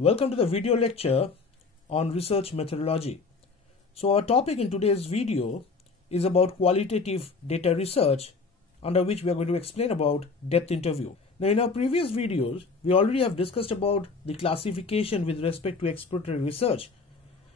Welcome to the video lecture on research methodology. So our topic in today's video is about qualitative data research, under which we are going to explain about depth interview. Now in our previous videos, we already have discussed about the classification with respect to exploratory research,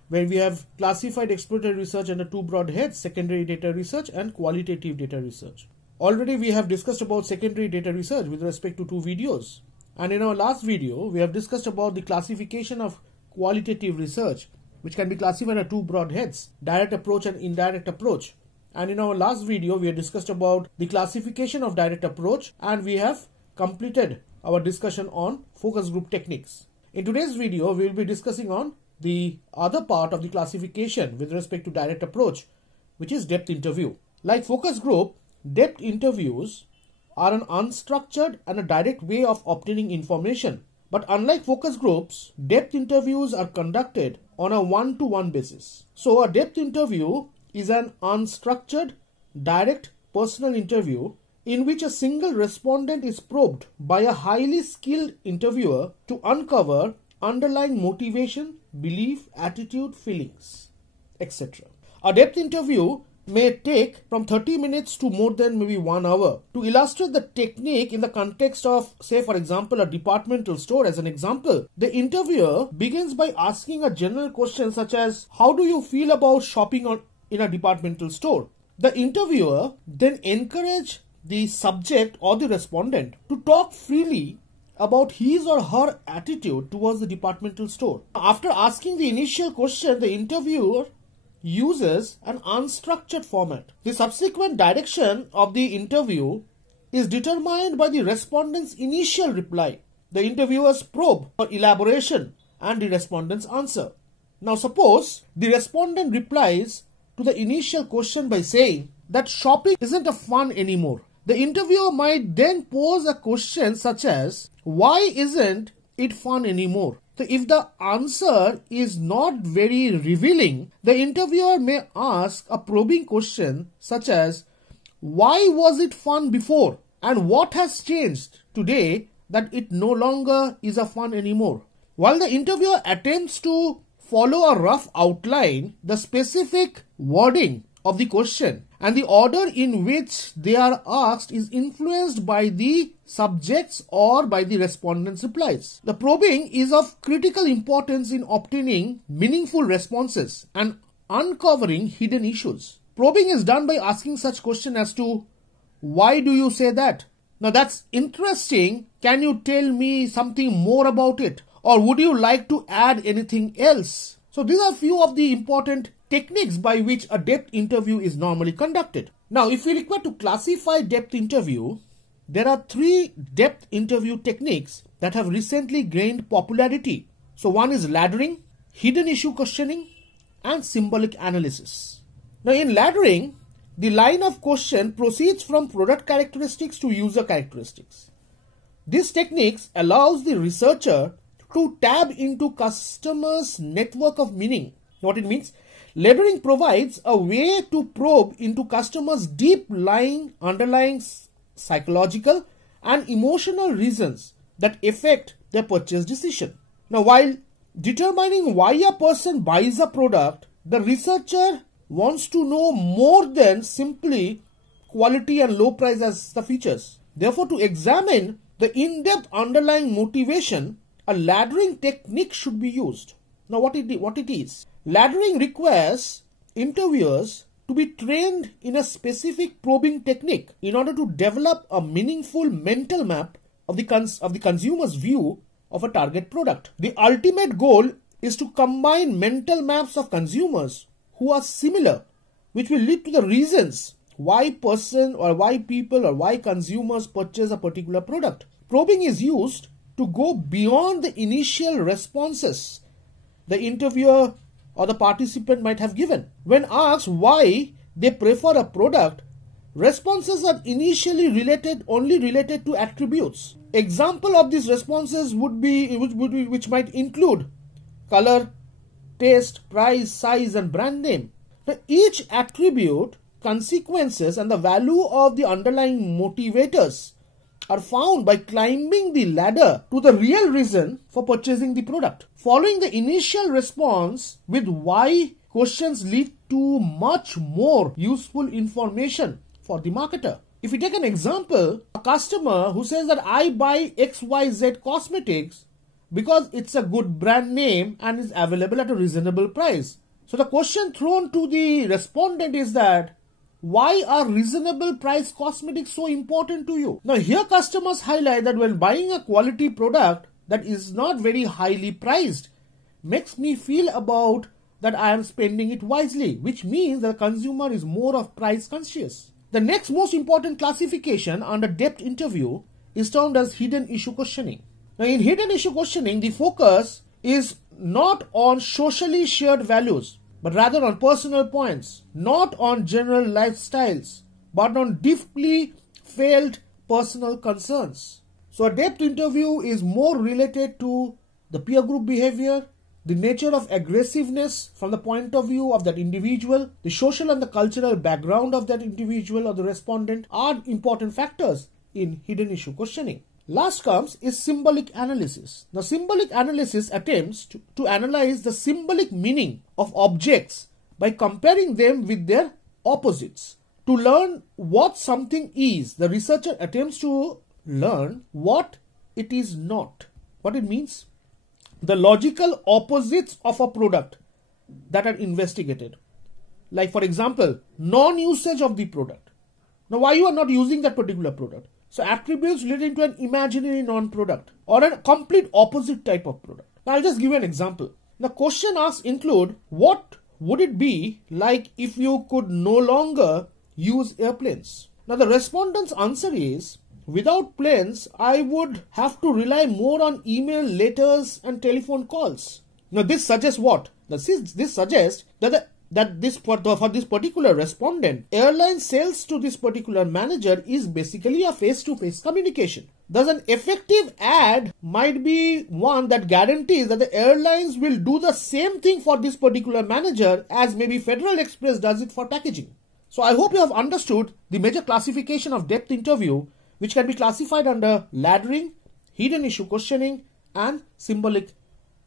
where we have classified exploratory research under two broad heads: secondary data research and qualitative data research. Already we have discussed about secondary data research with respect to two videos. And in our last video, we have discussed about the classification of qualitative research, which can be classified under two broad heads: direct approach and indirect approach. And in our last video, we have discussed about the classification of direct approach, and we have completed our discussion on focus group techniques. In today's video, we will be discussing on the other part of the classification with respect to direct approach, which is depth interview. Like focus group, depth interviews are an unstructured and a direct way of obtaining information. But unlike focus groups, depth interviews are conducted on a one-to-one basis. So a depth interview is an unstructured, direct personal interview in which a single respondent is probed by a highly skilled interviewer to uncover underlying motivation, belief, attitude, feelings, etc. A depth interview may take from 30 minutes to more than maybe 1 hour. To illustrate the technique in the context of, say for example, a departmental store as an example, the interviewer begins by asking a general question such as, how do you feel about shopping in a departmental store? The interviewer then encourages the subject or the respondent to talk freely about his or her attitude towards the departmental store. After asking the initial question, the interviewer uses an unstructured format. The subsequent direction of the interview is determined by the respondent's initial reply, the interviewer's probe or elaboration, and the respondent's answer. Now suppose the respondent replies to the initial question by saying that shopping isn't a fun anymore. The interviewer might then pose a question such as, why isn't it fun anymore? So if the answer is not very revealing, the interviewer may ask a probing question such as, why was it fun before and what has changed today that it no longer is a fun anymore? While the interviewer attempts to follow a rough outline, the specific wording of the question and the order in which they are asked is influenced by the subjects or by the respondent's replies. The probing is of critical importance in obtaining meaningful responses and uncovering hidden issues. Probing is done by asking such questions as to, why do you say that? Now that's interesting. Can you tell me something more about it? Or would you like to add anything else? So these are a few of the important techniques by which a depth interview is normally conducted. Now, if we require to classify depth interview, there are 3 depth interview techniques that have recently gained popularity. So one is laddering, hidden issue questioning, and symbolic analysis. Now in laddering, the line of question proceeds from product characteristics to user characteristics. This technique allows the researcher to tap into customers' network of meaning. What it means? Laddering provides a way to probe into customers' deep-lying, underlying psychological and emotional reasons that affect their purchase decision. Now, while determining why a person buys a product, the researcher wants to know more than simply quality and low price as the features. Therefore, to examine the in-depth underlying motivation, a laddering technique should be used. Now, what it is? Laddering requires interviewers to be trained in a specific probing technique in order to develop a meaningful mental map of the consumer's view of a target product. The ultimate goal is to combine mental maps of consumers who are similar, which will lead to the reasons why people or why consumers purchase a particular product. Probing is used to go beyond the initial responses the interviewer or the participant might have given. When asked why they prefer a product, responses are initially only related to attributes. Example of these responses which might include color, taste, price, size, and brand name. Now, each attribute, consequences, and the value of the underlying motivators are found by climbing the ladder to the real reason for purchasing the product. Following the initial response with why questions lead to much more useful information for the marketer. If we take an example, a customer who says that I buy XYZ cosmetics because it's a good brand name and is available at a reasonable price. So the question thrown to the respondent is that, why are reasonable price cosmetics so important to you? Now here customers highlight that when buying a quality product that is not very highly priced makes me feel about that I am spending it wisely, which means the consumer is more of price conscious. The next most important classification under depth interview is termed as hidden issue questioning. Now in hidden issue questioning, the focus is not on socially shared values, but rather on personal points, not on general lifestyles, but on deeply felt personal concerns. So a depth interview is more related to the peer group behavior, the nature of aggressiveness from the point of view of that individual, the social and the cultural background of that individual or the respondent are important factors in hidden issue questioning. Last comes is symbolic analysis. Now symbolic analysis attempts to analyze the symbolic meaning of objects by comparing them with their opposites. To learn what something is, the researcher attempts to learn what it is not. What it means? The logical opposites of a product that are investigated. Like for example, non-usage of the product. Now why you are not using that particular product? So attributes relating to an imaginary non-product or a complete opposite type of product. Now I'll just give you an example. The question asked include, what would it be like if you could no longer use airplanes? Now the respondent's answer is, without planes, I would have to rely more on email, letters and telephone calls. Now this suggests what? This suggests for this particular respondent, airline sales to this particular manager is basically a face-to-face communication. Thus an effective ad might be one that guarantees that the airlines will do the same thing for this particular manager as maybe Federal Express does it for packaging. So I hope you have understood the major classification of depth interview, which can be classified under laddering, hidden issue questioning and symbolic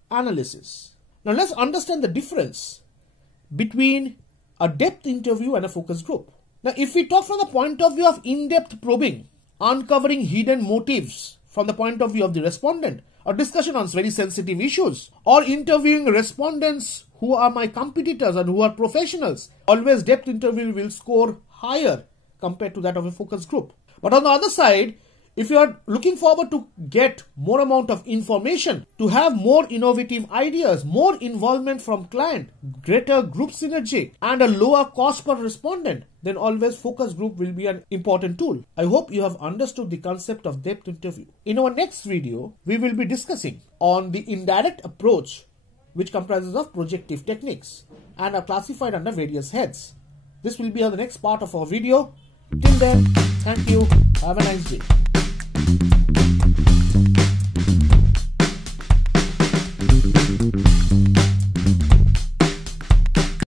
analysis. Now let's understand the difference between a depth interview and a focus group. Now if we talk from the point of view of in-depth probing, uncovering hidden motives from the point of view of the respondent, or discussion on very sensitive issues, or interviewing respondents who are my competitors and who are professionals, always depth interview will score higher compared to that of a focus group. But on the other side, if you are looking forward to get more amount of information, to have more innovative ideas, more involvement from client, greater group synergy and a lower cost per respondent, then always focus group will be an important tool. I hope you have understood the concept of depth interview. In our next video, we will be discussing on the indirect approach, which comprises of projective techniques and are classified under various heads. This will be on the next part of our video. Till then, thank you. Have a nice day.